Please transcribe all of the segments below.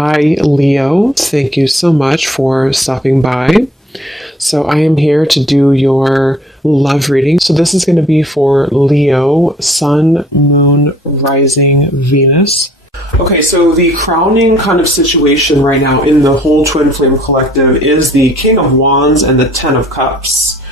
Hi, Leo. Thank you so much for stopping by. So, I am here to do your love reading. So, this is going to be for Leo, Sun, Moon, Rising, Venus. Okay, so the crowning kind of situation right now in the whole Twin Flame Collective is the King of Wands and the Ten of Cups.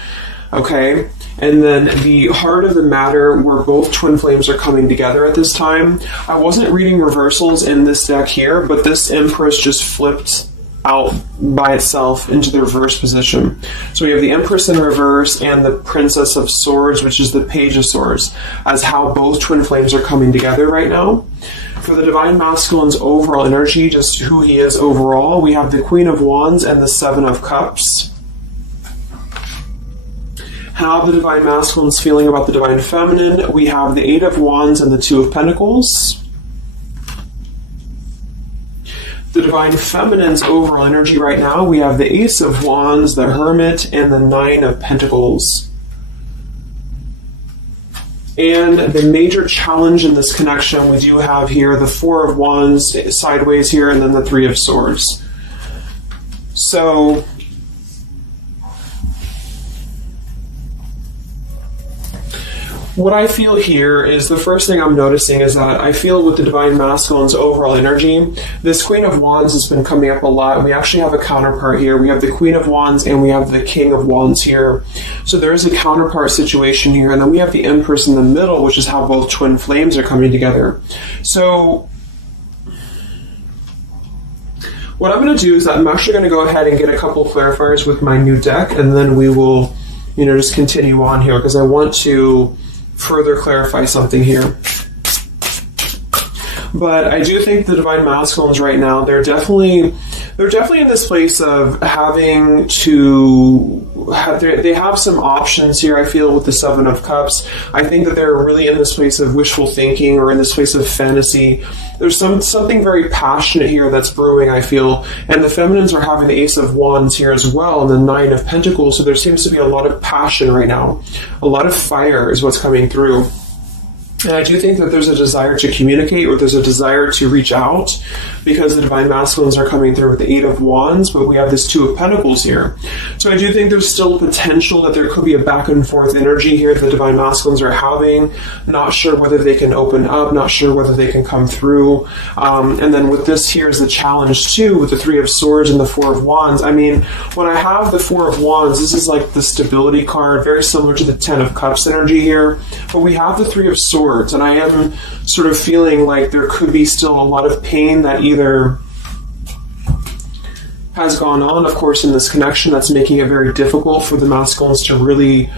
Okay, and then the heart of the matter where both twin flames are coming together at this time. I wasn't reading reversals in this deck here, but this Empress just flipped out by itself into the reverse position. So we have the Empress in reverse and the Princess of Swords, which is the Page of Swords, as how both twin flames are coming together right now. For the Divine Masculine's overall energy, just who he is overall, we have the Queen of Wands and the Seven of Cups. How the Divine Masculine is feeling about the Divine Feminine, we have the Eight of Wands and the Two of Pentacles. The Divine Feminine's overall energy right now, we have the Ace of Wands, the Hermit, and the Nine of Pentacles. And the major challenge in this connection, we do have here the Four of Wands sideways here, and then the Three of Swords. So what I feel here is the first thing I'm noticing is that I feel with the Divine Masculine's overall energy, this Queen of Wands has been coming up a lot. We actually have a counterpart here. We have the Queen of Wands and we have the King of Wands here. So there is a counterpart situation here. And then we have the Empress in the middle, which is how both twin flames are coming together. So what I'm going to do is I'm actually going to go ahead and get a couple of clarifiers with my new deck, and then we will, just continue on here because I want to further clarify something here. But I do think the Divine Masculines right now, they're definitely in this place of having to they have some options here, I feel, with the Seven of Cups. I think that they're really in this place of wishful thinking or in this place of fantasy. There's something very passionate here that's brewing, I feel. And the Feminines are having the Ace of Wands here as well and the Nine of Pentacles. So there seems to be a lot of passion right now. A lot of fire is what's coming through. And I do think that there's a desire to communicate, or there's a desire to reach out, because the Divine Masculines are coming through with the Eight of Wands, but we have this Two of Pentacles here. So I do think there's still potential that there could be a back and forth energy here that the Divine Masculines are having. Not sure whether they can open up, not sure whether they can come through. And then with this here is the challenge too, with the Three of Swords and the Four of Wands. I mean, when I have the Four of Wands, this is like the stability card, very similar to the Ten of Cups energy here. But we have the Three of Swords. And I am sort of feeling like there could be still a lot of pain that either has gone on, of course, in this connection that's making it very difficult for the masculines to really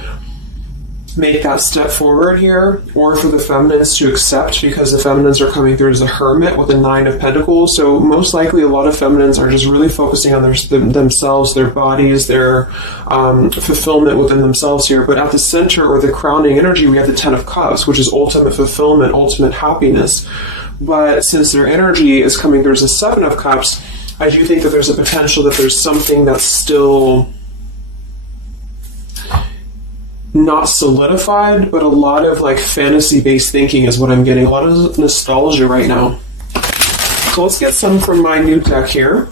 make that step forward here, or for the feminines to accept, because the feminines are coming through as a Hermit with the Nine of Pentacles. So most likely a lot of feminines are just really focusing on themselves, their bodies, their fulfillment within themselves here. But at the center, or the crowning energy, we have the Ten of Cups, which is ultimate fulfillment, ultimate happiness. But since their energy is coming through as a Seven of Cups, I do think that there's a potential that there's something that's still not solidified, but a lot of like fantasy-based thinking is what I'm getting. A lot of nostalgia right now. So let's get some from my new deck here.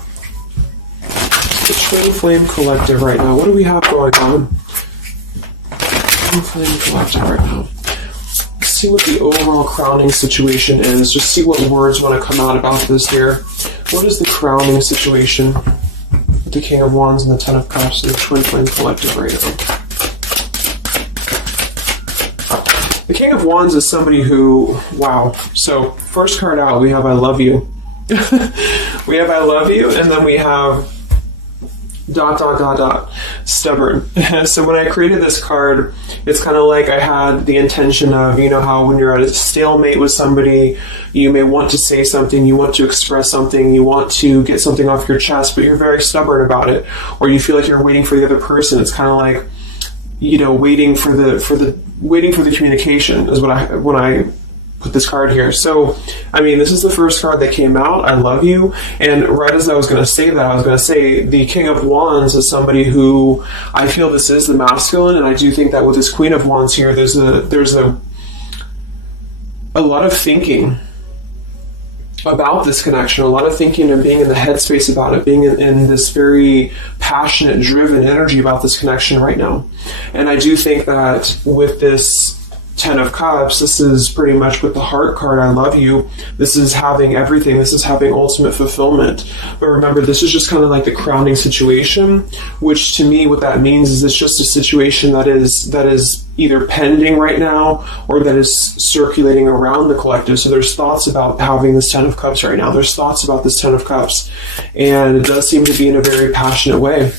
The Twin Flame Collective right now. What do we have going on? Twin Flame Collective right now. Let's see what the overall crowning situation is. Just see what words want to come out about this here. What is the crowning situation with the King of Wands and the Ten of Cups and the Twin Flame Collective right now? The King of Wands is somebody who, wow. So first card out, we have I love you. We have I love you, and then we have ... stubborn. So when I created this card, it's kind of like I had the intention of, how when you're at a stalemate with somebody, you may want to say something, you want to express something, you want to get something off your chest, but you're very stubborn about it, or you feel like you're waiting for the other person. It's kind of like, waiting for the communication is when I put this card here. So, I mean, this is the first card that came out, I love you. And right as I was going to say that, I was going to say the King of Wands is somebody who I feel this is the masculine. And I do think that with this Queen of Wands here, there's a lot of thinking. about this connection, a lot of thinking and being in the headspace about it, being in this very passionate, driven energy about this connection right now. And I do think that with this Ten of Cups, this is pretty much with the heart card, I love you. This is having everything. This is having ultimate fulfillment. But remember, this is just kind of like the crowning situation, which to me, what that means is it's just a situation that is either pending right now or that is circulating around the collective. So there's thoughts about having this Ten of Cups right now. There's thoughts about this Ten of Cups. And it does seem to be in a very passionate way.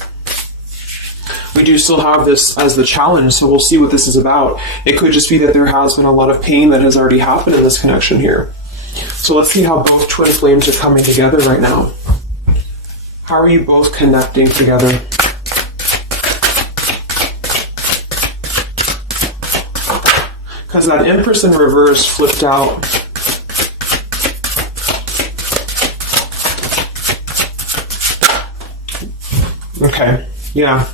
We do still have this as the challenge, so we'll see what this is about. It could just be that there has been a lot of pain that has already happened in this connection here. So let's see how both twin flames are coming together right now. How are you both connecting together? Because that Empress in reverse flipped out. Okay, yeah.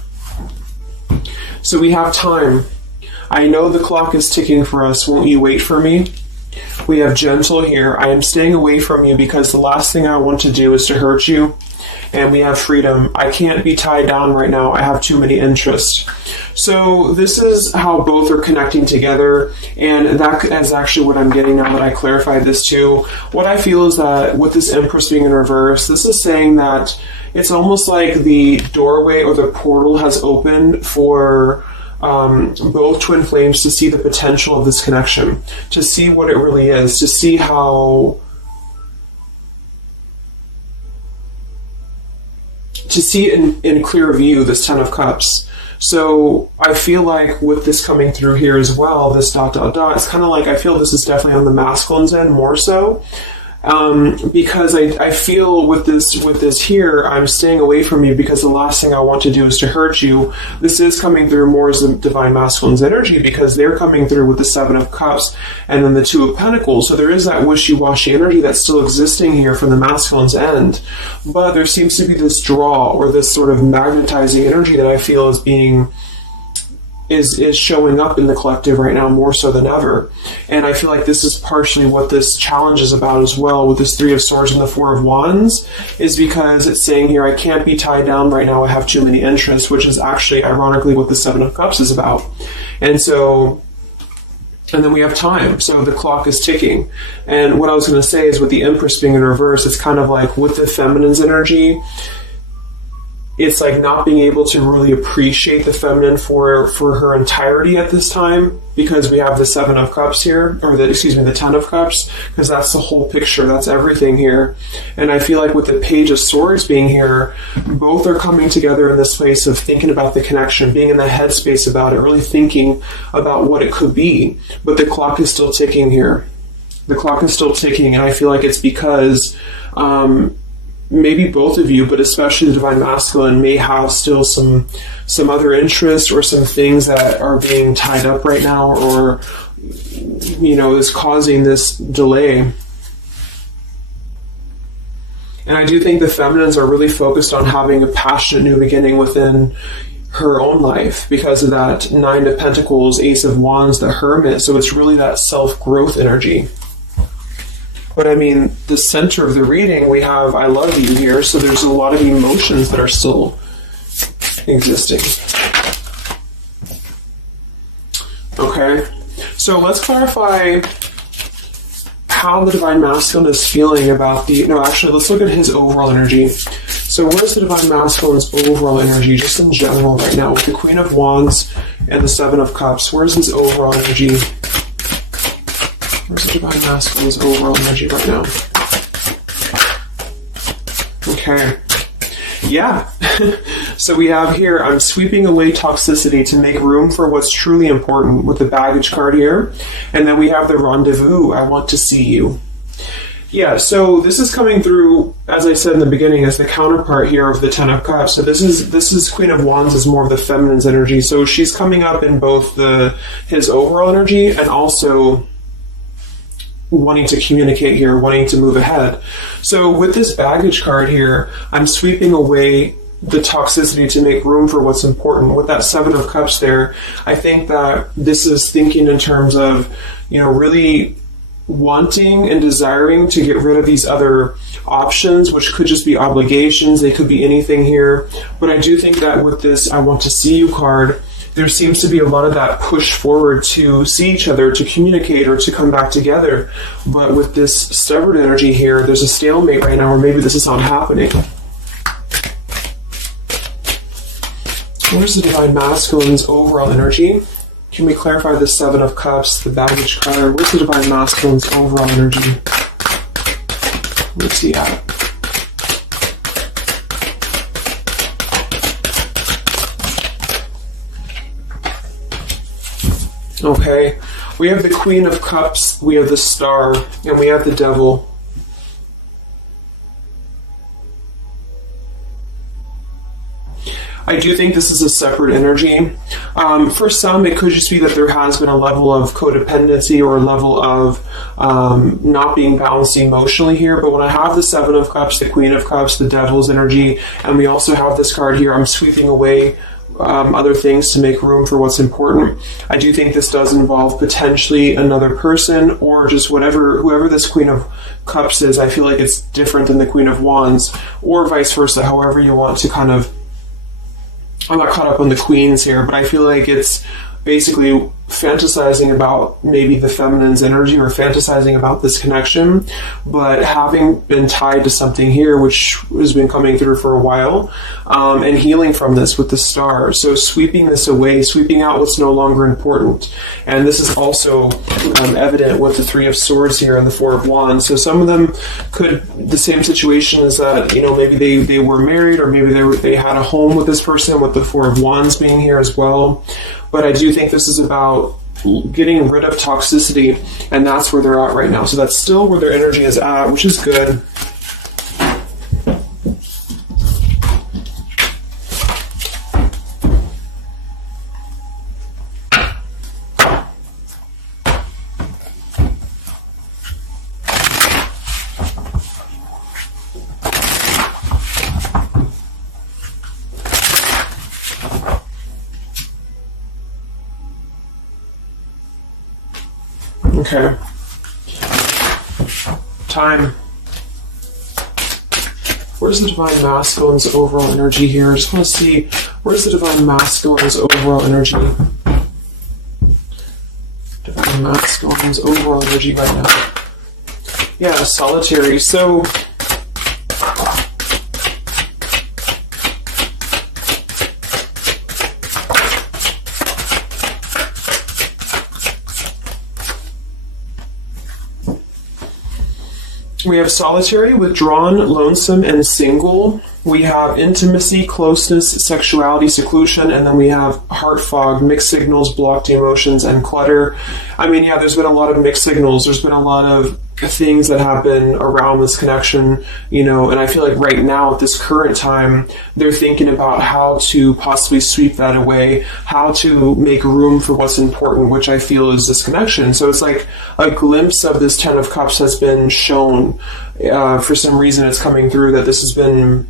So we have time. I know the clock is ticking for us. Won't you wait for me? We have gentle here. I am staying away from you because the last thing I want to do is to hurt you. And we have freedom. I can't be tied down right now. I have too many interests. So this is how both are connecting together. And that is actually what I'm getting now that I clarified this too. What I feel is that with this Empress being in reverse, this is saying that it's almost like the doorway or the portal has opened for both twin flames to see the potential of this connection, to see what it really is, to see how, to see it in clear view, this Ten of Cups. So I feel like with this coming through here as well, this dot, dot, dot, it's kind of like I feel this is definitely on the masculine's end more so. Because I feel with this here, I'm staying away from you because the last thing I want to do is to hurt you. This is coming through more as the Divine Masculine's energy because they're coming through with the Seven of Cups and then the Two of Pentacles. So there is that wishy-washy energy that's still existing here from the masculine's end. But there seems to be this draw or this sort of magnetizing energy that I feel is being is showing up in the collective right now more so than ever. And I feel like this is partially what this challenge is about as well with this Three of Swords and the Four of Wands, is because it's saying here, I can't be tied down right now, I have too many interests, which is actually ironically what the Seven of Cups is about. And then we have time, so the clock is ticking. And what I was going to say is with the Empress being in reverse, it's kind of like with the feminine's energy, it's like not being able to really appreciate the feminine for her entirety at this time, because we have the Seven of Cups here, or the Ten of Cups, because that's the whole picture, that's everything here. And I feel like with the Page of Swords being here, both are coming together in this place of thinking about the connection, being in the headspace about it, really thinking about what it could be. But the clock is still ticking here. The clock is still ticking, and I feel like it's because maybe both of you, but especially the Divine Masculine, may have still some other interests or some things that are being tied up right now, or is causing this delay. And I do think the feminines are really focused on having a passionate new beginning within her own life because of that Nine of Pentacles, Ace of Wands, the Hermit. So it's really that self-growth energy. But I mean, the center of the reading, we have I love you here, so there's a lot of emotions that are still existing. Okay, so let's clarify how the Divine Masculine is feeling about let's look at his overall energy. So what is the Divine Masculine's overall energy, just in general right now, with the Queen of Wands and the Seven of Cups? Where's his overall energy? Where's the Divine Masculine's overall energy right now? Okay. Yeah. So we have here, I'm sweeping away toxicity to make room for what's truly important, with the baggage card here. And then we have the rendezvous, I want to see you. Yeah, so this is coming through, as I said in the beginning, as the counterpart here of the Ten of Cups. So this is Queen of Wands is more of the feminine's energy. So she's coming up in both his overall energy and also wanting to communicate here, wanting to move ahead. So with this baggage card here, I'm sweeping away the toxicity to make room for what's important. With that Seven of Cups there, I think that this is thinking in terms of, really wanting and desiring to get rid of these other options, which could just be obligations. They could be anything here. But I do think that with this I want to see you card, there seems to be a lot of that push forward to see each other, to communicate, or to come back together. But with this stubborn energy here, there's a stalemate right now, or maybe this is not happening. Where's the Divine Masculine's overall energy? Can we clarify the Seven of Cups, the baggage card? Where's the Divine Masculine's overall energy? Where's he at? Okay, we have the Queen of Cups, we have the Star, and we have the Devil. I do think this is a separate energy. For some, it could just be that there has been a level of codependency or a level of not being balanced emotionally here. But when I have the Seven of Cups, the Queen of Cups, the Devil's energy, and we also have this card here, I'm sweeping away other things to make room for what's important. I do think this does involve potentially another person, or just whoever this Queen of Cups is. I feel like it's different than the Queen of Wands, or vice versa, however you want to kind of. I'm not caught up on the queens here, but I feel like it's basically fantasizing about maybe the feminine's energy, or fantasizing about this connection, but having been tied to something here which has been coming through for a while, and healing from this with the Star. So sweeping this away, sweeping out what's no longer important. And this is also evident with the Three of Swords here and the Four of Wands. So some of them the same situation is that, maybe they were married, or maybe they had a home with this person, with the Four of Wands being here as well. But I do think this is about getting rid of toxicity, and that's where they're at right now. So that's still where their energy is at, which is good. Okay. Time. Where's the Divine Masculine's overall energy here? I just want to see, where's the Divine Masculine's overall energy? Divine Masculine's overall energy right now. Yeah, solitary. So we have solitary, withdrawn, lonesome, and single. We have intimacy, closeness, sexuality, seclusion, and then we have heart fog, mixed signals, blocked emotions, and clutter. I mean, yeah, there's been a lot of mixed signals. There's been a lot of things that happen around this connection, and I feel like right now at this current time, they're thinking about how to possibly sweep that away, how to make room for what's important, which I feel is this connection. So it's like a glimpse of this Ten of Cups has been shown. For some reason it's coming through that this has been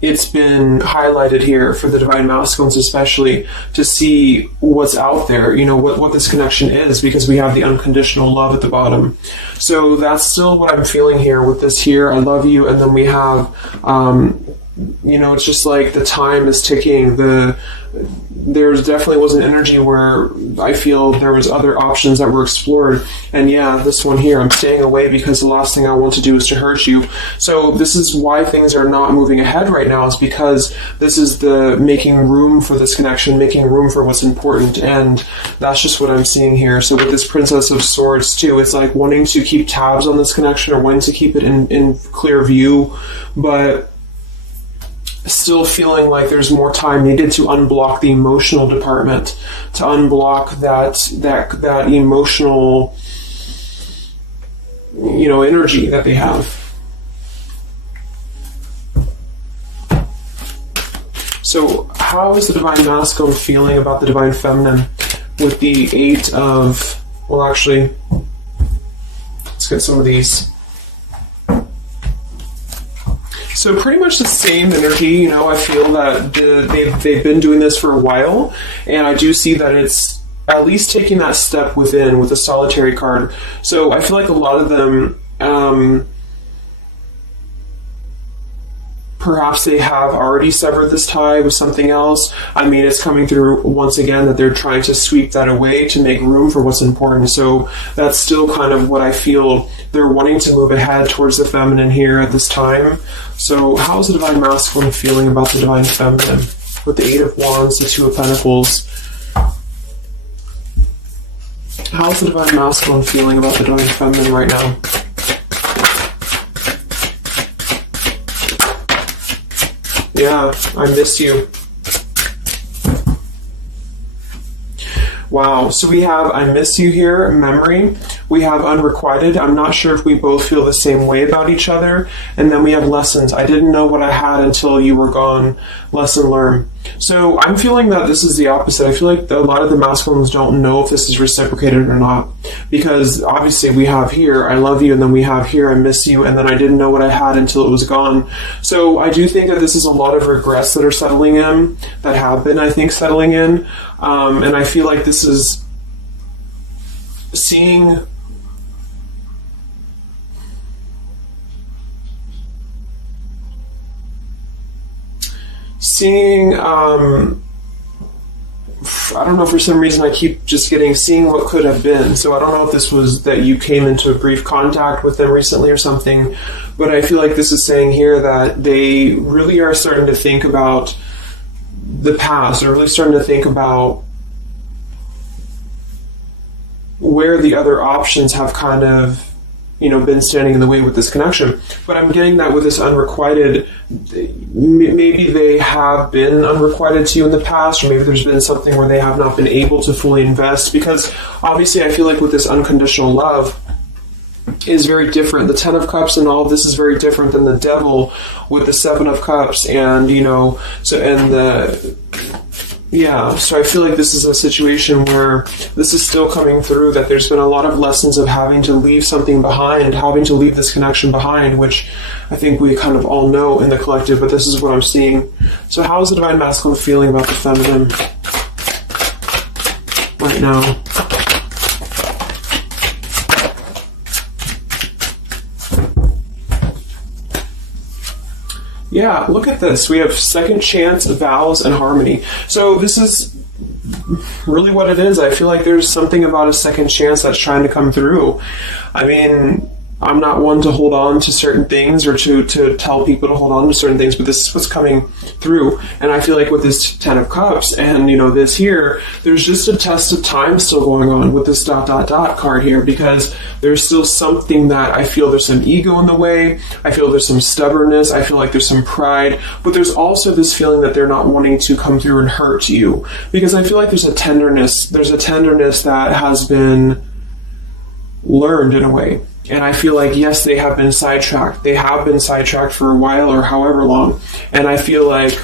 it's been highlighted here for the Divine Masculines, especially to see what's out there, what this connection is, because we have the unconditional love at the bottom. So that's still what I'm feeling here with this here. I love you. And then we have, it's just like the time is ticking. There's definitely was an energy where I feel there was other options that were explored. And yeah, this one here, I'm staying away because the last thing I want to do is to hurt you. So this is why things are not moving ahead right now, is because this is the making room for this connection, making room for what's important. And that's just what I'm seeing here. So with this Princess of Swords too, it's like wanting to keep tabs on this connection, or wanting to keep it in clear view, but still feeling like there's more time needed to unblock the emotional department, to unblock that emotional, energy that they have. So how is the Divine Masculine feeling about the Divine Feminine with the Eight of, let's get some of these. So pretty much the same energy, I feel that they've been doing this for a while, and I do see that at least taking that step within with the solitary card. So I feel like a lot of them, perhaps they have already severed this tie with something else. I mean, it's coming through once again that they're trying to sweep that away to make room for what's important. So that's still kind of what I feel. They're wanting to move ahead towards the feminine here at this time. So how's the Divine Masculine feeling about the Divine Feminine? With the Eight of Wands, the Two of Pentacles. How's the Divine Masculine feeling about the Divine Feminine right now? Yeah, I miss you. Wow, so we have I miss you here, memory. We have unrequited. I'm not sure if we both feel the same way about each other. And then we have lessons. I didn't know what I had until you were gone. Lesson learned. So I'm feeling that this is the opposite. I feel like a lot of the masculines don't know if this is reciprocated or not. Because obviously we have here, I love you, and then we have here, I miss you, and then I didn't know what I had until it was gone. So I do think that this is a lot of regrets that are settling in, that have been, I think, settling in. And I feel like this is seeing I don't know, for some reason I keep just seeing what could have been. So I don't know if this was that you came into a brief contact with them recently or something, but I feel like this is saying here that they really are starting to think about the past. They're really starting to think about where the other options have kind of, been standing in the way with this connection. But I'm getting that with this unrequited, maybe they have been unrequited to you in the past, or maybe there's been something where they have not been able to fully invest, because obviously I feel like with this unconditional love is very different. The Ten of Cups and all of this is very different than the Devil with the Seven of Cups, and so I feel like this is a situation where this is still coming through, that there's been a lot of lessons of having to leave something behind, having to leave this connection behind, which I think we kind of all know in the collective, but this is what I'm seeing. So how is the Divine Masculine feeling about the feminine right now? Yeah, look at this. We have second chance, vows, and harmony. So this is really what it is. I feel like there's something about a second chance that's trying to come through. I mean, I'm not one to hold on to certain things or to tell people to hold on to certain things, but this is what's coming through. And I feel like with this Ten of Cups and, this here, there's just a test of time still going on with this ... card here, because there's still something that I feel there's some ego in the way. I feel there's some stubbornness. I feel like there's some pride, but there's also this feeling that they're not wanting to come through and hurt you, because I feel like there's a tenderness that has been learned in a way. And I feel like, yes, they have been sidetracked. They have been sidetracked for a while or however long. And I feel like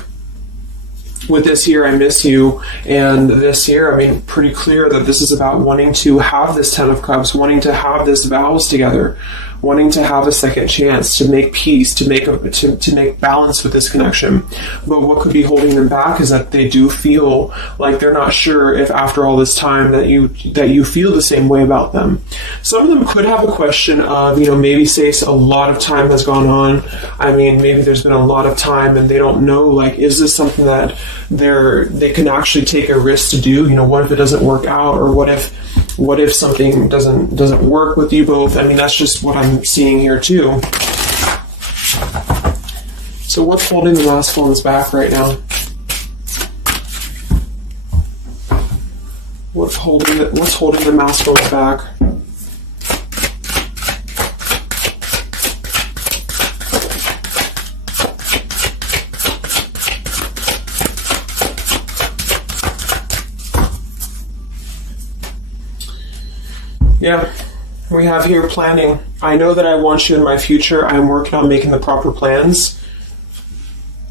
with this here, I miss you, and this here, pretty clear that this is about wanting to have this Ten of Cups, wanting to have this vows together, wanting to have a second chance to make peace, to make balance with this connection. But what could be holding them back is that they do feel like they're not sure if after all this time that you feel the same way about them. Some of them could have a question of, maybe say a lot of time has gone on. Maybe there's been a lot of time and they don't know, is this something that they can actually take a risk to do? What if it doesn't work out, or what if something doesn't work with you both? That's just what I'm seeing here too. So what's holding the masculines back right now? What's holding the masculines back? Yeah, we have here planning. I know that I want you in my future. I'm working on making the proper plans.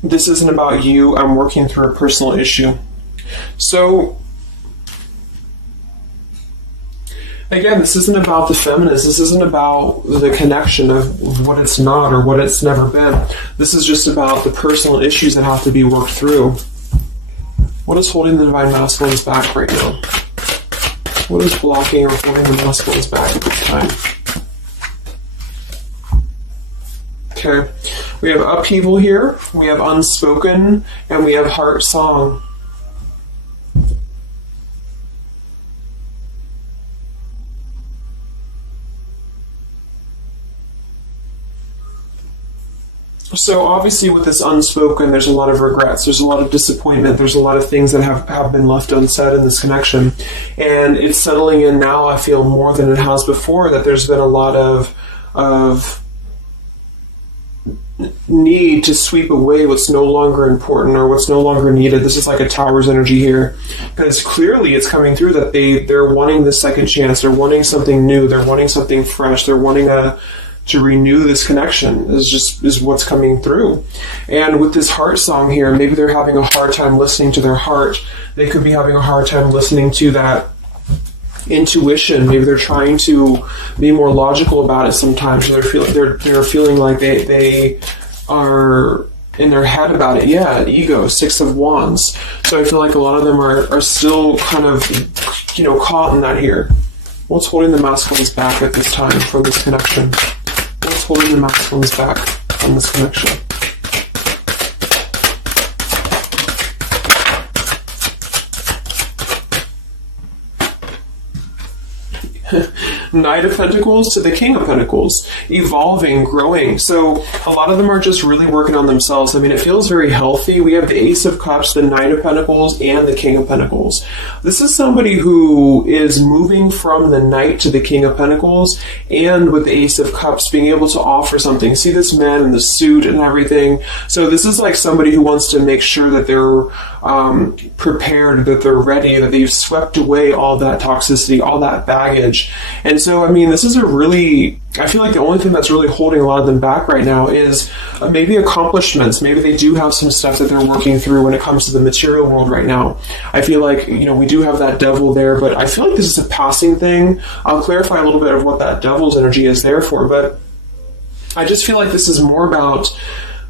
This isn't about you. I'm working through a personal issue. So, again, this isn't about the feminist. This isn't about the connection of what it's not or what it's never been. This is just about the personal issues that have to be worked through. What is holding the Divine Masculines back right now? What is blocking or holding the masculines back at this time? Okay, we have upheaval here, we have unspoken, and we have heart song. So obviously with this unspoken, there's a lot of regrets, there's a lot of disappointment, there's a lot of things that have been left unsaid in this connection. And it's settling in now, I feel, more than it has before, that there's been a lot of need to sweep away what's no longer important or what's no longer needed. This is like a Tower's energy here, because clearly it's coming through that they're wanting the second chance, they're wanting something new, they're wanting something fresh, they're wanting to renew this connection is what's coming through. And with this heart song here, maybe they're having a hard time listening to their heart. They could be having a hard time listening to that intuition. Maybe they're trying to be more logical about it sometimes. They're feeling like they are in their head about it. Yeah, ego, 6 of Wands. So I feel like a lot of them are still kind of, caught in that here. What's holding the masculines back at this time from this connection? What's holding the masculines back from this connection? Knight of Pentacles to the King of Pentacles, evolving, growing. So a lot of them are just really working on themselves. I mean, it feels very healthy. We have the Ace of Cups, the Knight of Pentacles, and the King of Pentacles. This is somebody who is moving from the Knight to the King of Pentacles, and with the Ace of Cups being able to offer something. See this man in the suit and everything. So this is like somebody who wants to make sure that they're prepared, that they're ready, that they've swept away all that toxicity, all that baggage. And so, I mean, this is I feel like the only thing that's really holding a lot of them back right now is maybe accomplishments. Maybe they do have some stuff that they're working through when it comes to the material world right now. I feel like, we do have that devil there, but I feel like this is a passing thing. I'll clarify a little bit of what that devil's energy is there for, but I just feel like this is more about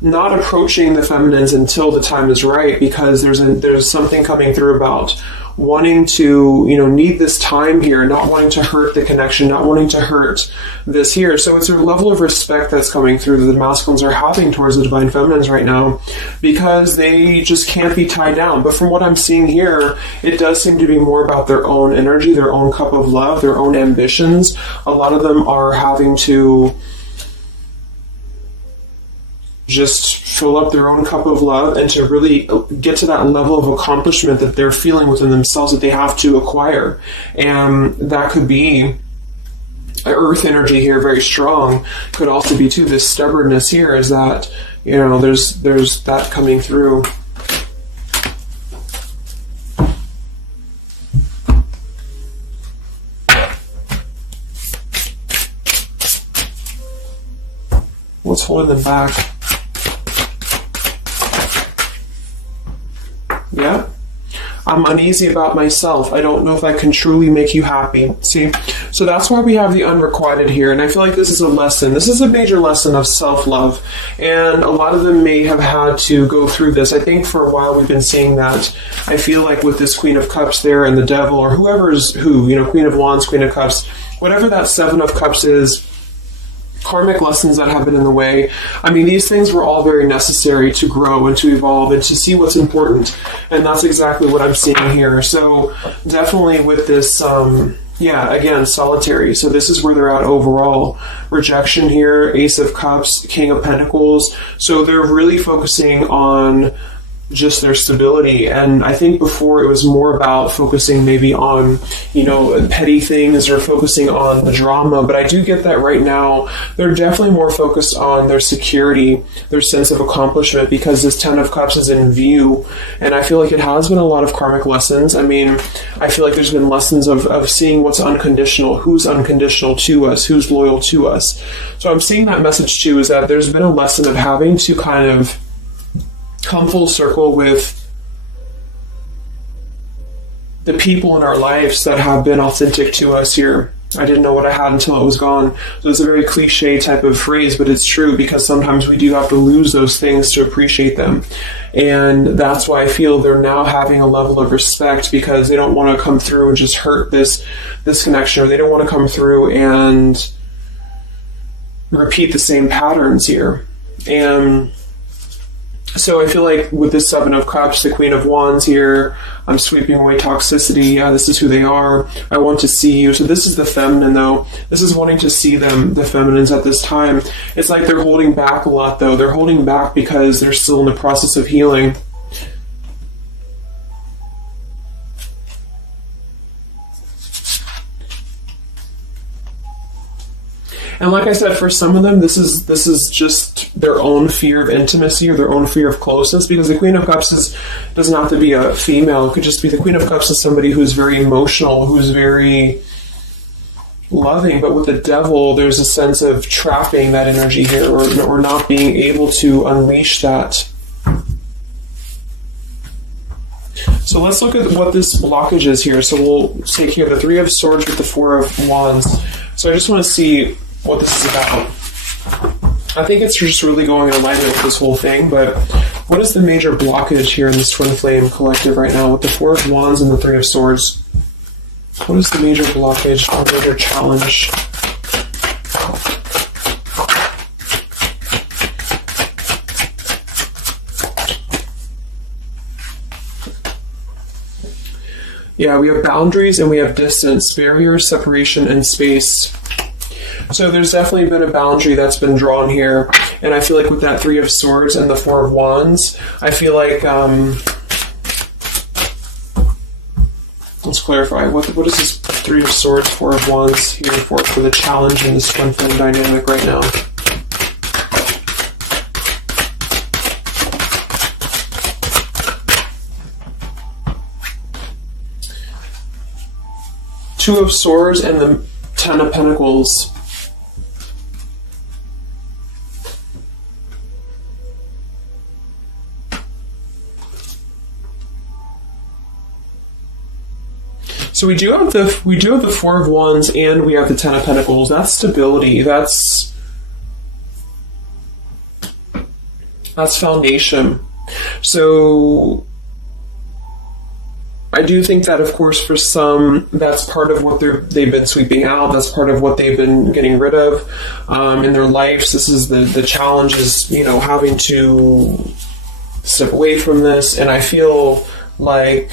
not approaching the feminines until the time is right, because there's something coming through about wanting to, need this time here, not wanting to hurt the connection, not wanting to hurt this here. So it's a level of respect that's coming through that the masculines are having towards the divine feminines right now, because they just can't be tied down. But from what I'm seeing here, it does seem to be more about their own energy, their own cup of love, their own ambitions. A lot of them are having to just fill up their own cup of love and to really get to that level of accomplishment that they're feeling within themselves that they have to acquire. And that could be earth energy here, very strong. Could also be too this stubbornness here, is that there's that coming through. What's holding them back? Yeah. I'm uneasy about myself. I don't know if I can truly make you happy. See? So that's why we have the unrequited here. And I feel like this is a lesson. This is a major lesson of self-love. And a lot of them may have had to go through this. I think for a while we've been seeing that. I feel like with this Queen of Cups there and the Devil, or whoever's who, Queen of Wands, Queen of Cups, whatever that Seven of Cups is, karmic lessons that have been in the way. I mean, these things were all very necessary to grow and to evolve and to see what's important. And that's exactly what I'm seeing here. So definitely with this, again, solitary. So this is where they're at overall. Rejection here, Ace of Cups, King of Pentacles. So they're really focusing on just their stability. And I think before it was more about focusing maybe on, petty things or focusing on the drama. But I do get that right now they're definitely more focused on their security, their sense of accomplishment, because this Ten of Cups is in view. And I feel like it has been a lot of karmic lessons. I mean, I feel like there's been lessons of seeing what's unconditional, who's unconditional to us, who's loyal to us. So I'm seeing that message too, is that there's been a lesson of having to kind of come full circle with the people in our lives that have been authentic to us here. I didn't know what I had until it was gone. So it's a very cliche type of phrase, but it's true, because sometimes we do have to lose those things to appreciate them. And that's why I feel they're now having a level of respect, because they don't want to come through and just hurt this connection, or they don't want to come through and repeat the same patterns here. And so I feel like with this Seven of Cups, the Queen of Wands here, I'm sweeping away toxicity. Yeah, this is who they are. I want to see you. So this is the feminine, though. This is wanting to see them, the feminines at this time. It's like they're holding back a lot, though. They're holding back because they're still in the process of healing. And like I said, for some of them, this is just their own fear of intimacy, or their own fear of closeness, because the Queen of Cups doesn't have to be a female. It could just be the Queen of Cups is somebody who's very emotional, who's very loving. But with the Devil, there's a sense of trapping that energy here, or not being able to unleash that. So let's look at what this blockage is here. So we'll take here the Three of Swords with the Four of Wands. So I just want to see what this is about. I think it's just really going in alignment with this whole thing, but what is the major blockage here in this Twin Flame collective right now with the Four of Wands and the Three of Swords? What is the major blockage or major challenge? Yeah, we have boundaries and we have distance, barriers, separation, and space. So there's definitely been a boundary that's been drawn here. And I feel like with that Three of Swords and the Four of Wands, I feel like, let's clarify, what is this Three of Swords, Four of Wands here for the challenge in this Twin Flame dynamic right now? Two of Swords and the Ten of Pentacles. So we do have the Four of Wands and we have the Ten of Pentacles. That's stability. That's foundation. So I do think that, of course, for some, that's part of what they've been sweeping out. That's part of what they've been getting rid of in their lives. This is the challenge is, having to step away from this. And I feel like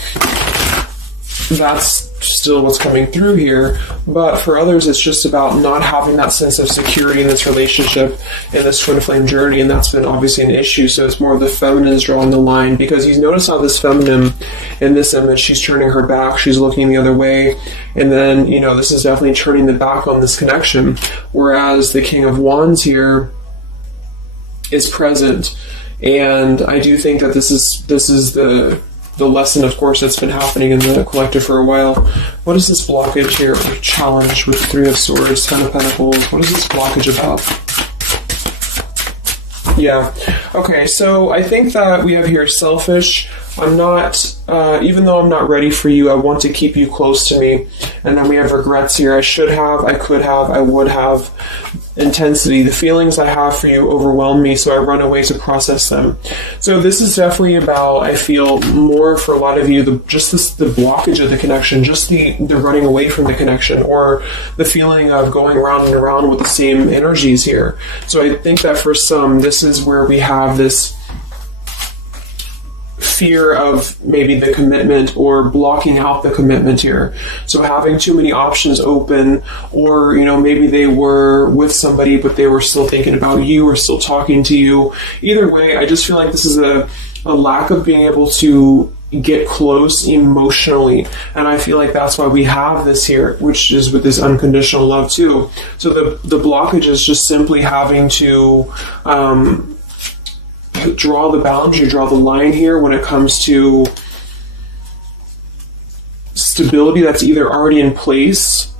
that's still what's coming through here. But for others, it's just about not having that sense of security in this relationship, in this Twin Flame journey, and that's been obviously an issue. So it's more of the feminines drawing the line, because you notice how this feminine in this image, she's turning her back, she's looking the other way, and then, this is definitely turning the back on this connection, whereas the King of Wands here is present. And I do think that this is the lesson, of course, that's been happening in the collective for a while. What is this blockage here, or challenge with Three of Swords, Ten of Pentacles? What is this blockage about? Yeah. Okay, so I think that we have here selfish. I'm not, even though I'm not ready for you, I want to keep you close to me. And then we have regrets here. I should have, I could have, I would have. Intensity. The feelings I have for you overwhelm me, so I run away to process them. So this is definitely about, I feel, more for a lot of you, the blockage of the connection, just the running away from the connection, or the feeling of going around and around with the same energies here. So I think that for some, this is where we have this fear of maybe the commitment, or blocking out the commitment here. So having too many options open, or maybe they were with somebody but they were still thinking about you, or still talking to you. Either way, I just feel like this is a lack of being able to get close emotionally, and I feel like that's why we have this here, which is with this unconditional love too. So the blockage is just simply having to draw the boundary, draw the line here when it comes to stability that's either already in place,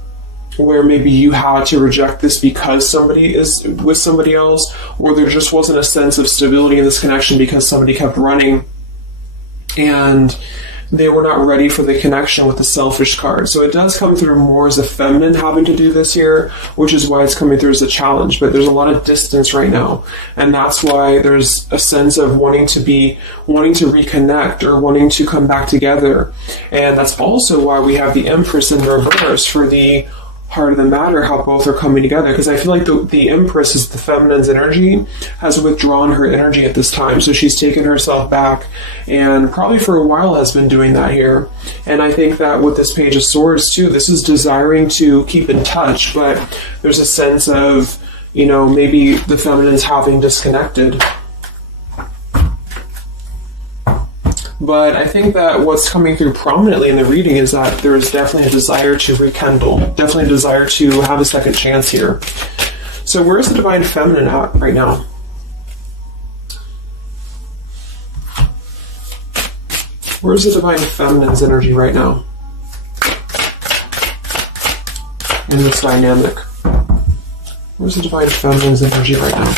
where maybe you had to reject this because somebody is with somebody else, or there just wasn't a sense of stability in this connection because somebody kept running. And they were not ready for the connection with the selfish card. So it does come through more as a feminine having to do this here, which is why it's coming through as a challenge. But there's a lot of distance right now. And that's why there's a sense of wanting to reconnect or wanting to come back together. And that's also why we have the Empress in reverse for the heart of the matter, how both are coming together, because I feel like the Empress is the feminine's energy, has withdrawn her energy at this time, so she's taken herself back, and probably for a while has been doing that here. And I think that with this Page of Swords too, this is desiring to keep in touch, but there's a sense of, maybe the feminine's having disconnected. But I think that what's coming through prominently in the reading is that there is definitely a desire to rekindle, definitely a desire to have a second chance here. So where's the Divine Feminine at right now? Where's the Divine Feminine's energy right now in this dynamic? Where's the Divine Feminine's energy right now?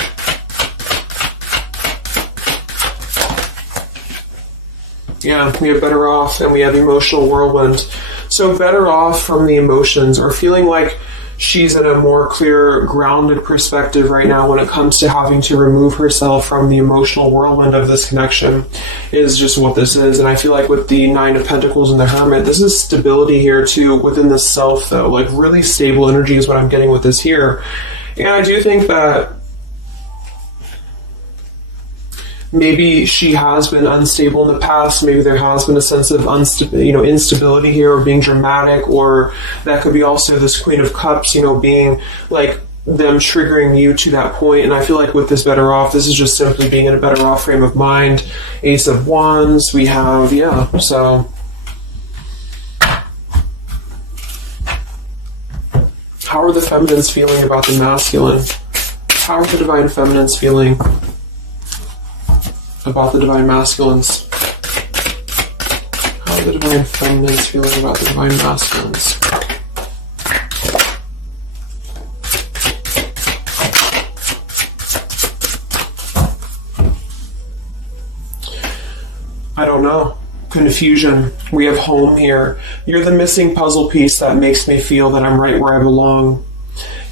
Yeah, we have Better Off and we have Emotional Whirlwind. So Better Off from the emotions, or feeling like she's in a more clear, grounded perspective right now when it comes to having to remove herself from the emotional whirlwind of this connection, is just what this is. And I feel like with the Nine of Pentacles and the Hermit, this is stability here too within the self though. Like really stable energy is what I'm getting with this here. And I do think that maybe she has been unstable in the past. Maybe there has been a sense of instability here, or being dramatic, or that could be also this Queen of Cups, being like them triggering you to that point. And I feel like with this Better Off, this is just simply being in a better off frame of mind. Ace of Wands, we have, so how are the feminines feeling about the masculine? How are the Divine Feminines feeling about the Divine Masculines? How are the Divine Feminines feeling about the Divine Masculines? I don't know. Confusion. We have Home here. You're the missing puzzle piece that makes me feel that I'm right where I belong.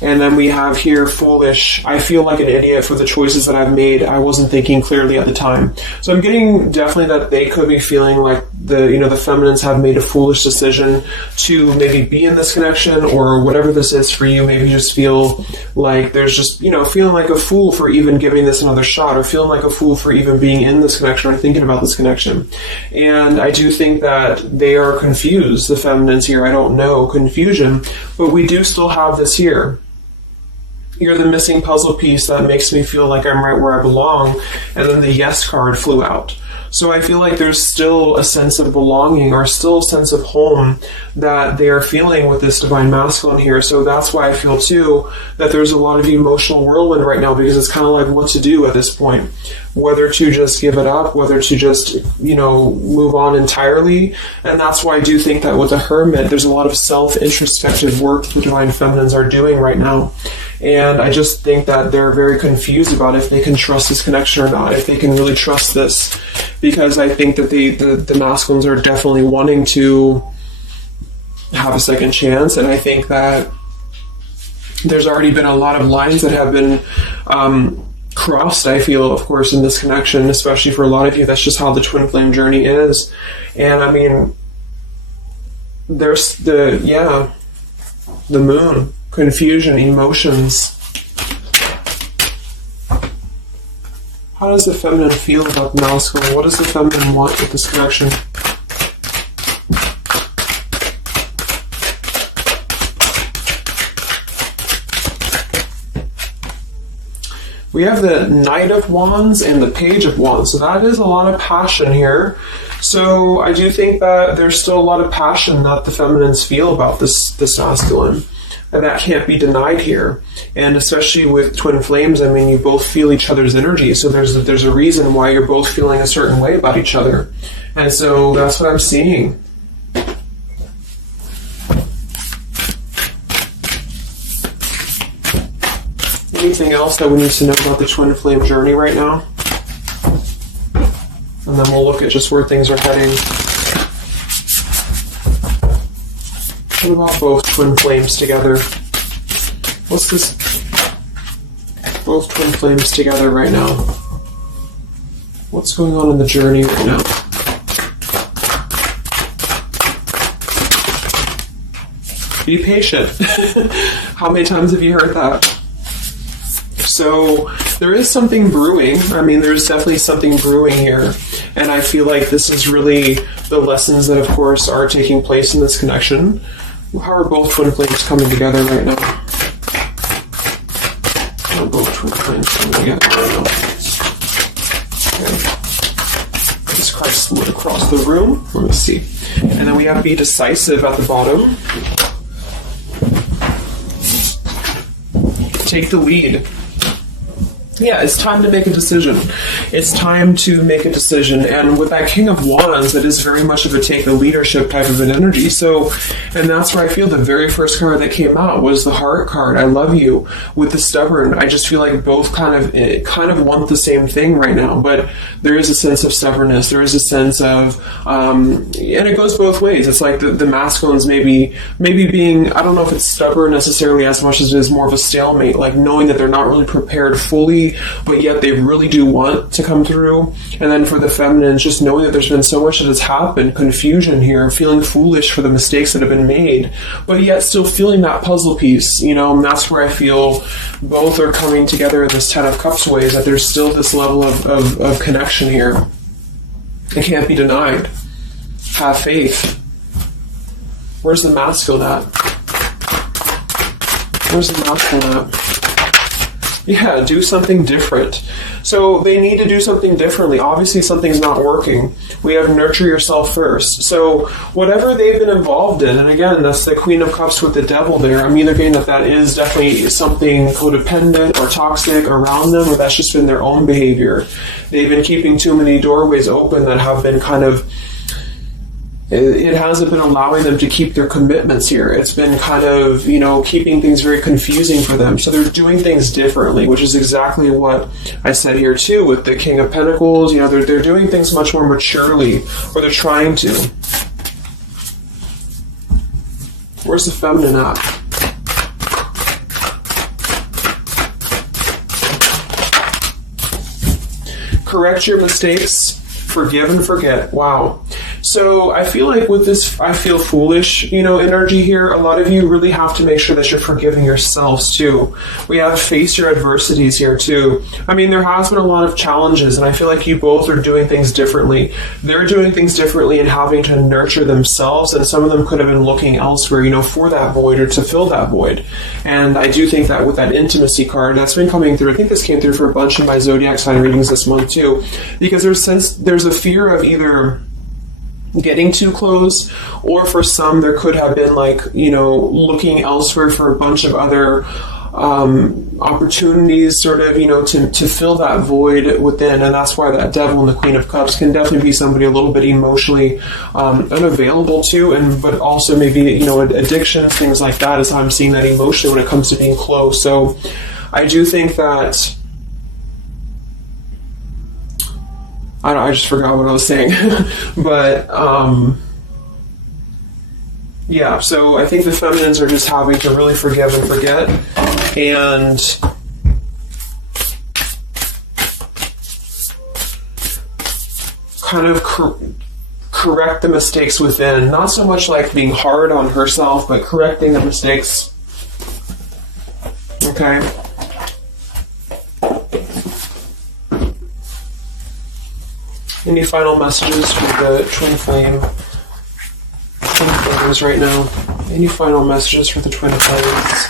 And then we have here Foolish. I feel like an idiot for the choices that I've made. I wasn't thinking clearly at the time. So I'm getting definitely that they could be feeling like the feminines have made a foolish decision to maybe be in this connection, or whatever this is for you. Maybe just feel like there's just, feeling like a fool for even giving this another shot, or feeling like a fool for even being in this connection or thinking about this connection. And I do think that they are confused, the feminines here. I don't know, confusion, but we do still have this here. You're the missing puzzle piece that makes me feel like I'm right where I belong. And then the Yes card flew out. So I feel like there's still a sense of belonging, or still a sense of home that they are feeling with this Divine Masculine here. So that's why I feel too that there's a lot of emotional whirlwind right now, because it's kind of like what to do at this point. Whether to just give it up, whether to just, move on entirely. And that's why I do think that with the Hermit, there's a lot of self-introspective work the Divine Feminines are doing right now. And I just think that they're very confused about if they can trust this connection or not, if they can really trust this. Because I think that the masculines are definitely wanting to have a second chance. And I think that there's already been a lot of lines that have been crossed, I feel, of course, in this connection, especially for a lot of you. That's just how the twin flame journey is. And I mean, there's the Moon, confusion, emotions. How does the feminine feel about the masculine? What does the feminine want with this connection? We have the Knight of Wands and the Page of Wands. So that is a lot of passion here. So I do think that there's still a lot of passion that the feminines feel about this masculine. And that can't be denied here. And especially with twin flames, I mean, you both feel each other's energy. So there's a reason why you're both feeling a certain way about each other. And so that's what I'm seeing. Anything else that we need to know about the twin flame journey right now? And then we'll look at just where things are heading. What about both twin flames together? What's this? Both twin flames together right now. What's going on in the journey right now? Be patient. How many times have you heard that? So there is something brewing. I mean, there's definitely something brewing here. And I feel like this is really the lessons that, of course, are taking place in this connection. How are both twin flames coming together right now? How are both twin flames coming together right now? Okay. Jesus Christ slid across the room. Let me see. And then we have be decisive at the bottom. Take the lead. Yeah, it's time to make a decision. It's time to make a decision. And with that King of Wands, that is very much of a take the leadership type of an energy. So, and that's where I feel the very first card that came out was the Heart card. I love you. With the Stubborn, I just feel like both kind of want the same thing right now. But there is a sense of stubbornness. There is a sense of, and it goes both ways. It's like the masculines maybe being, I don't know if it's stubborn necessarily as much as it is more of a stalemate, like knowing that they're not really prepared fully, but yet they really do want to come through. And then for the feminines, just knowing that there's been so much that has happened, confusion here, feeling foolish for the mistakes that have been made, but yet still feeling that puzzle piece, and that's where I feel both are coming together in this Ten of Cups ways, that there's still this level of connection here. It can't be denied. Have faith. Where's the masculine at? Where's the masculine at? Yeah, do something different. So they need to do something differently. Obviously, something's not working. We have nurture yourself first. So whatever they've been involved in, and again, that's the Queen of Cups with the Devil there. I'm either getting that is definitely something codependent or toxic around them, or that's just been their own behavior. They've been keeping too many doorways open that have been kind of, it hasn't been allowing them to keep their commitments here. It's been kind of, keeping things very confusing for them. So they're doing things differently, which is exactly what I said here too with the King of Pentacles. They're doing things much more maturely, or they're trying to. Where's the feminine at? Correct your mistakes, forgive and forget. Wow. So I feel like with this, I feel foolish, energy here. A lot of you really have to make sure that you're forgiving yourselves too. We have face your adversities here too. I mean, there has been a lot of challenges, and I feel like you both are doing things differently. They're doing things differently and having to nurture themselves, and some of them could have been looking elsewhere, for that void or to fill that void. And I do think that with that intimacy card, that's been coming through. I think this came through for a bunch of my zodiac sign readings this month too, because there's a fear of either getting too close, or for some there could have been looking elsewhere for a bunch of other opportunities sort of to fill that void within. And that's why that Devil and the Queen of Cups can definitely be somebody a little bit emotionally unavailable to, but also maybe addictions, things like that, is how I'm seeing that emotionally when it comes to being close. So I do think that I just forgot what I was saying. But, yeah, so I think the feminines are just having to really forgive and forget. And kind of correct the mistakes within. Not so much like being hard on herself, but correcting the mistakes. Okay? Any final messages for the twin flames right now? Any final messages for the twin flames?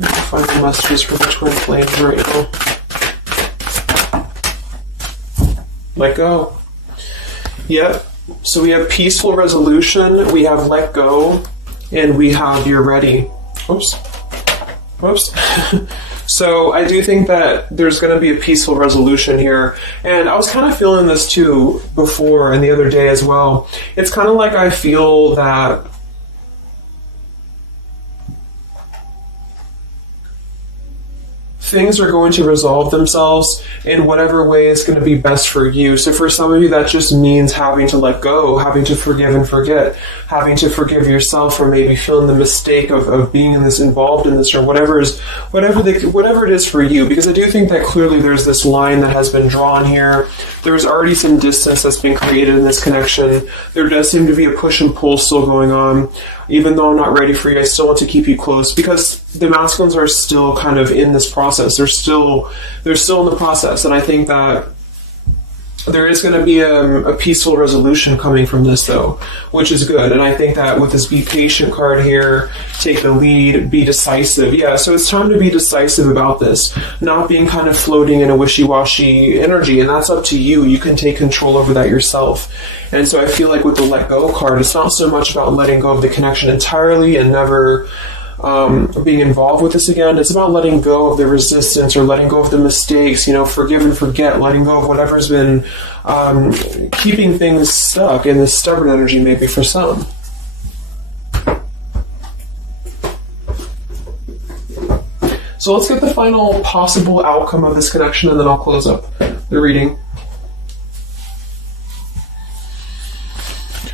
Any final messages for the twin flames right now? Let go. Yep. So we have peaceful resolution, we have let go, and we have you're ready. Oops. So I do think that there's going to be a peaceful resolution here. And I was kind of feeling this too before and the other day as well. It's kind of like I feel that things are going to resolve themselves in whatever way is going to be best for you. So for some of you, that just means having to let go, having to forgive and forget, having to forgive yourself for maybe feeling the mistake of being in this, involved in this, or whatever it is for you. Because I do think that clearly there's this line that has been drawn here. There's already some distance that's been created in this connection. There does seem to be a push and pull still going on. Even though I'm not ready for you, I still want to keep you close, because the masculines are still kind of in this process. They're still in the process, and I think that there is going to be a peaceful resolution coming from this, though, which is good. And I think that with this be patient card here, take the lead, be decisive. Yeah, so it's time to be decisive about this, not being kind of floating in a wishy-washy energy. And that's up to you. You can take control over that yourself. And so I feel like with the let go card, it's not so much about letting go of the connection entirely and never being involved with this again. It's about letting go of the resistance, or letting go of the mistakes, forgive and forget, letting go of whatever's been keeping things stuck in this stubborn energy, maybe for some. So let's get the final possible outcome of this connection, and then I'll close up the reading.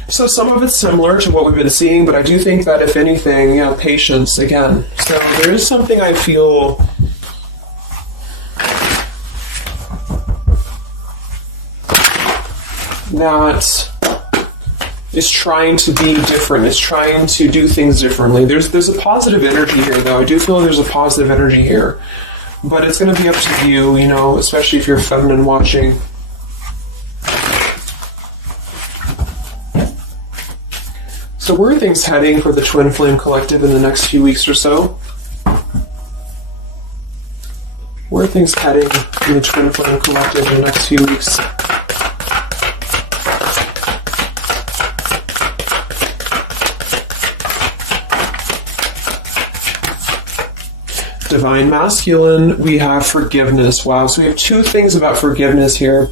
So some of it's similar to what we've been seeing, but I do think that if anything, patience again. So there is something I feel that is trying to be different, is trying to do things differently. There's a positive energy here, though. I do feel there's a positive energy here. But it's going to be up to you, especially if you're feminine watching. So where are things heading for the Twin Flame Collective in the next few weeks or so? Where are things heading in the Twin Flame Collective in the next few weeks? Divine Masculine, we have forgiveness. Wow, so we have two things about forgiveness here.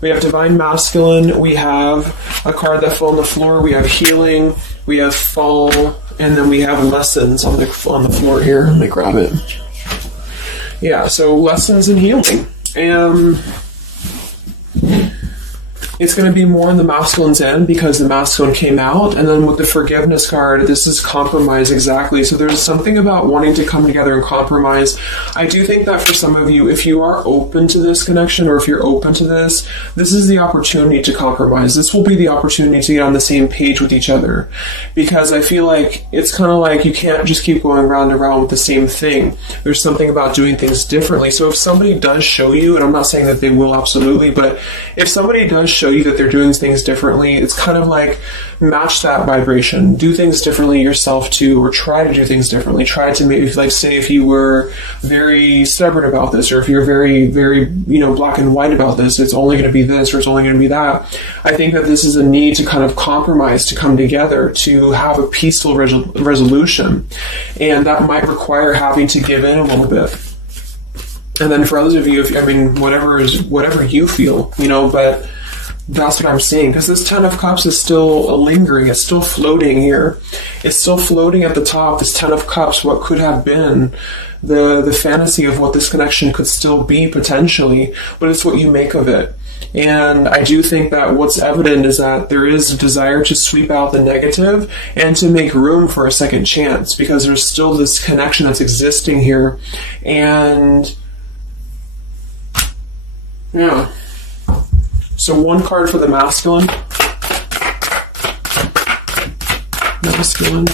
We have Divine Masculine, we have a card that fell on the floor, we have healing, we have fall, and then we have lessons on the floor here. Let me grab it. Yeah, so lessons and healing. And it's going to be more on the masculine's end because the masculine came out. And then with the forgiveness card, this is compromise, exactly. So there's something about wanting to come together and compromise. I do think that for some of you, if you are open to this connection, or if you're open to this is the opportunity to compromise. This will be the opportunity to get on the same page with each other. Because I feel like it's kind of like you can't just keep going round and round with the same thing. There's something about doing things differently. So if somebody does show you, and I'm not saying that they will absolutely, but if somebody does show you that they're doing things differently, it's kind of like match that vibration. Do things differently yourself too, or try to do things differently. Try to maybe, like, say if you were very stubborn about this, or if you're very, very, black and white about this, it's only going to be this, or it's only going to be that. I think that this is a need to kind of compromise, to come together, to have a peaceful resolution. And that might require having to give in a little bit. And then for others of you, whatever you feel, but that's what I'm seeing, because this Ten of Cups is still lingering. It's still floating here. It's still floating at the top. This Ten of Cups, what could have been the fantasy of what this connection could still be potentially, but it's what you make of it. And I do think that what's evident is that there is a desire to sweep out the negative and to make room for a second chance, because there's still this connection that's existing here. And yeah. So one card for the masculine. Masculine.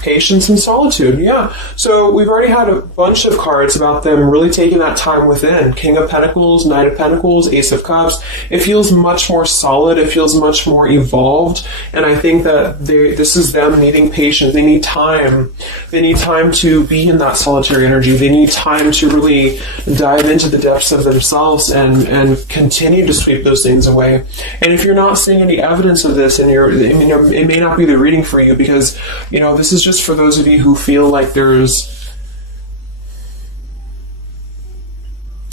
Patience and solitude, yeah. So we've already had a bunch of cards about them really taking that time within. King of Pentacles, Knight of Pentacles, Ace of Cups. It feels much more solid. It feels much more evolved. And I think that this is them needing patience. They need time. They need time to be in that solitary energy. They need time to really dive into the depths of themselves and continue to sweep those things away. And if you're not seeing any evidence of this, and it may not be the reading for you, because, this is just for those of you who feel like there's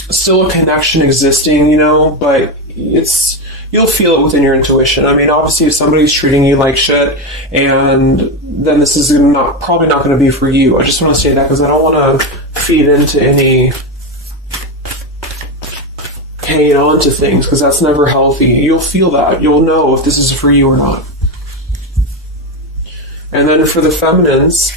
still a connection existing, but you'll feel it within your intuition. I mean, obviously, if somebody's treating you like shit, and then this is probably not going to be for you. I just want to say that because I don't want to feed into any hanging on to things, because that's never healthy. You'll feel that. You'll know if this is for you or not. And then for the feminines,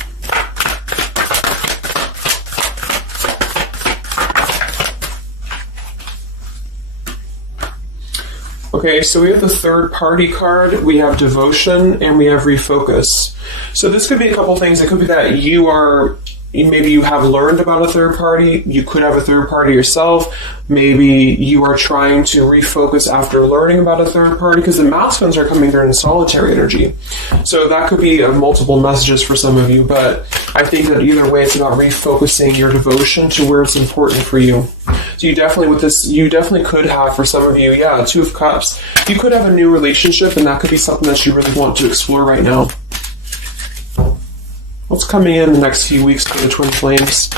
okay, so we have the third party card, we have devotion, and we have refocus. So this could be a couple things. It could be that maybe you have learned about a third party. You could have a third party yourself. Maybe you are trying to refocus after learning about a third party, because the masculines are coming there in solitary energy. So that could be multiple messages for some of you, but I think that either way, it's about refocusing your devotion to where it's important for you. So you definitely could have, for some of you, Two of Cups. You could have a new relationship, and that could be something that you really want to explore right now. What's coming in the next few weeks for the twin flames?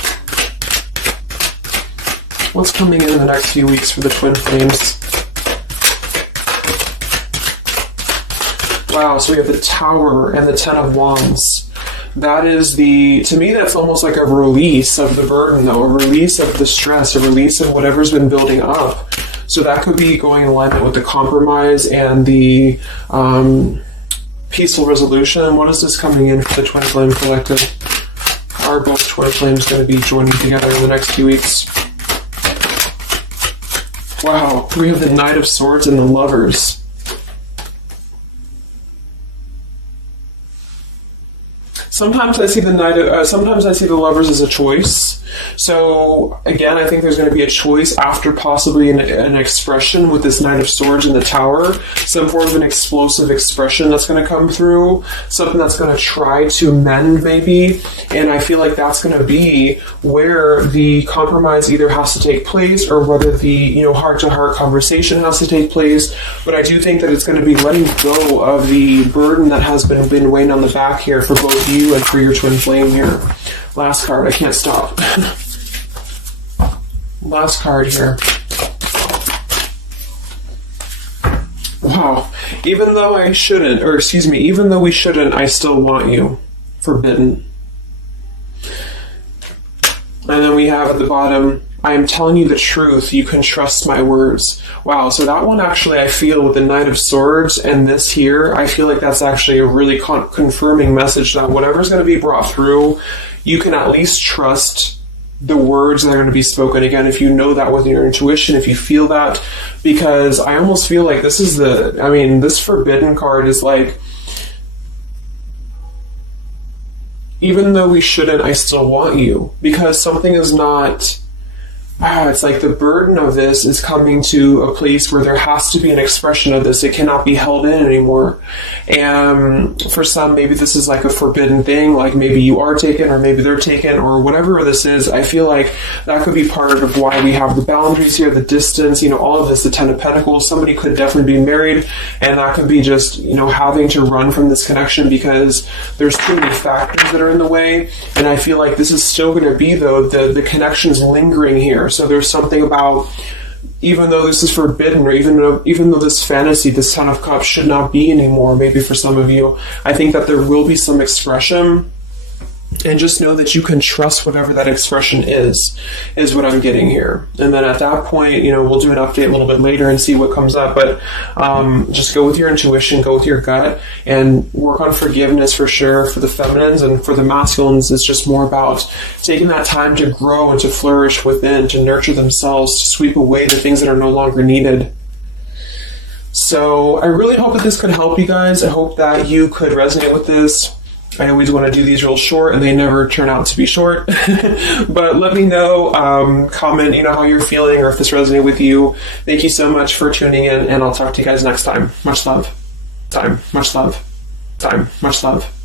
What's coming in the next few weeks for the twin flames? Wow, so we have the Tower and the Ten of Wands. That is to me, that's almost like a release of the burden, though, a release of the stress, a release of whatever's been building up. So that could be going in alignment with the compromise and the peaceful resolution. What is this coming in for the Twin Flame Collective? Are both Twin Flames going to be joining together in the next few weeks? Wow, we have the Knight of Swords and the Lovers. Sometimes I see the Lovers as a choice. So again, I think there's going to be a choice after possibly an expression with this Knight of Swords in the Tower, some form of an explosive expression that's going to come through, something that's going to try to mend maybe, and I feel like that's going to be where the compromise either has to take place or whether the heart-to-heart conversation has to take place. But I do think that it's going to be letting go of the burden that has been weighing on the back here for both you and for your twin flame here. Last card, I can't stop. Last card here. Wow. Even though we shouldn't, I still want you. Forbidden. And then we have at the bottom, I am telling you the truth, you can trust my words. Wow, so that one actually, I feel with the Knight of Swords and this here, I feel like that's actually a really confirming message that whatever's going to be brought through, you can at least trust the words that are going to be spoken. Again, if you know that with your intuition, if you feel that, because I almost feel like this Forbidden card is like, even though we shouldn't, I still want you, because something is not... it's like the burden of this is coming to a place where there has to be an expression of this. It cannot be held in anymore. And for some, maybe this is like a forbidden thing, like maybe you are taken or maybe they're taken or whatever this is. I feel like that could be part of why we have the boundaries here, the distance, all of this, the Ten of Pentacles. Somebody could definitely be married, and that could be just, having to run from this connection because there's too many factors that are in the way. And I feel like this is still going to be, though, the connection's lingering here. So there's something about, even though this is forbidden, or even though this fantasy, this Ten of Cups should not be anymore, maybe for some of you, I think that there will be some expression, and just know that you can trust whatever that expression is what I'm getting here. And then at that point, we'll do an update a little bit later and see what comes up, but just go with your intuition, go with your gut, and work on forgiveness for sure for the feminines, and for the masculines, it's just more about taking that time to grow and to flourish within, to nurture themselves, to sweep away the things that are no longer needed. So I really hope that this could help you guys. I hope that you could resonate with this. I always want to do these real short, and they never turn out to be short. But let me know, comment, how you're feeling, or if this resonated with you. Thank you so much for tuning in, and I'll talk to you guys next time. Much love. Much love. Much love.